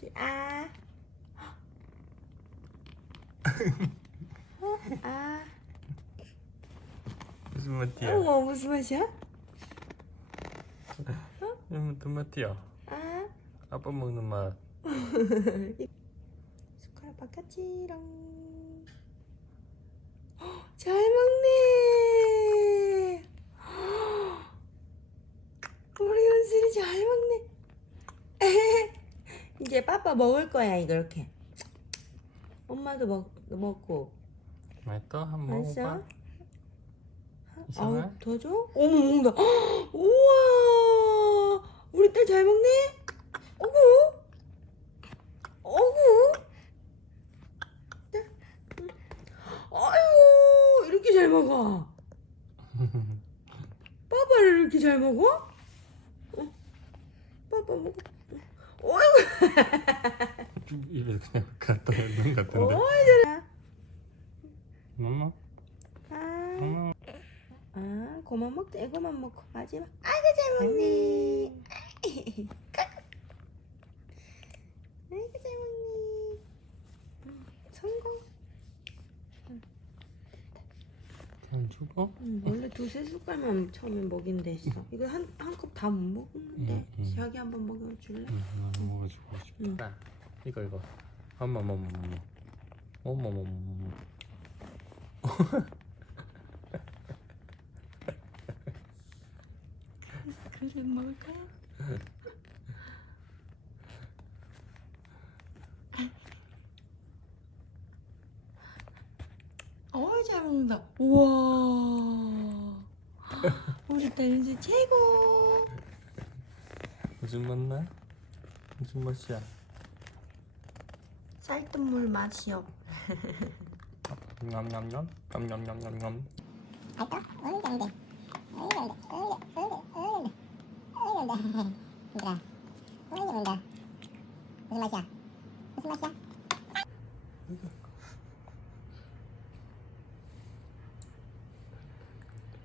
chị a a 무슨 맛이야? 어머 무슨 맛이야? 어? 음, 무슨 맛이야? 아 아빠 먹는 맛. 숟가락 바깥이랑. 이제 빠빠 먹을 거야 이렇게. 엄마도 먹 먹고. 맛있어? 한번 맛있어? 먹어봐. 이상해? 더 줘? 어머 먹는다. 헉, 우와. 우리 딸 잘 먹네. 어구. 어구. 아유 이렇게 잘 먹어. 빠빠를 이렇게 잘 먹어? 어? 빠빠 먹어. 입에 그냥 갖다 놓는 것 같은데. 어이 잘해. 엄마? 아? 아, 그만 먹자. 이거만 먹고 마지막. 아이고 잘 먹네. 아이고 잘 먹네. 음, 성공. 그냥 주고? 음, 원래 두세 숟갈만 처음에 먹인다 했어. 이거 한 한 컵 다 못 먹는데. 음, 음. 자기 한번 먹여줄래? 응, 하나 먹어주고 싶다. 응. 이거 이거. 엄마, 엄마, 엄마, 엄마. 엄마, 엄마, 엄마. 그래 먹을까요? 어이 잘 먹는다. 우와. 우리 딸 이제 최고. 무슨 맛 나? 무슨 맛이야? 쌀뜨물 맛이요. 냠냠냠, 냠냠냠냠냠. 잘돼 어이 어이 어이 어이 잘돼 얘들아 잘된다 무슨 맛이야? 무슨 맛이야?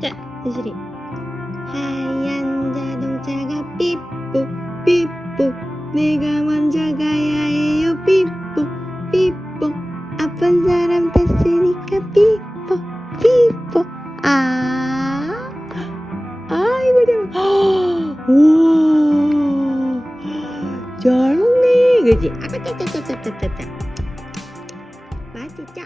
자, 은실이. 하얀 자동차가 삐뽀 삐뽀. 내가 먼저 가야 해요 삐뽀 삐뽀. 아픈 사람 탔으니까 삐뽀 삐뽀. 아 아이고 잘 먹- 우와 잘 먹네 그지? 아까 짜짜짜짜짜짜 맛있죠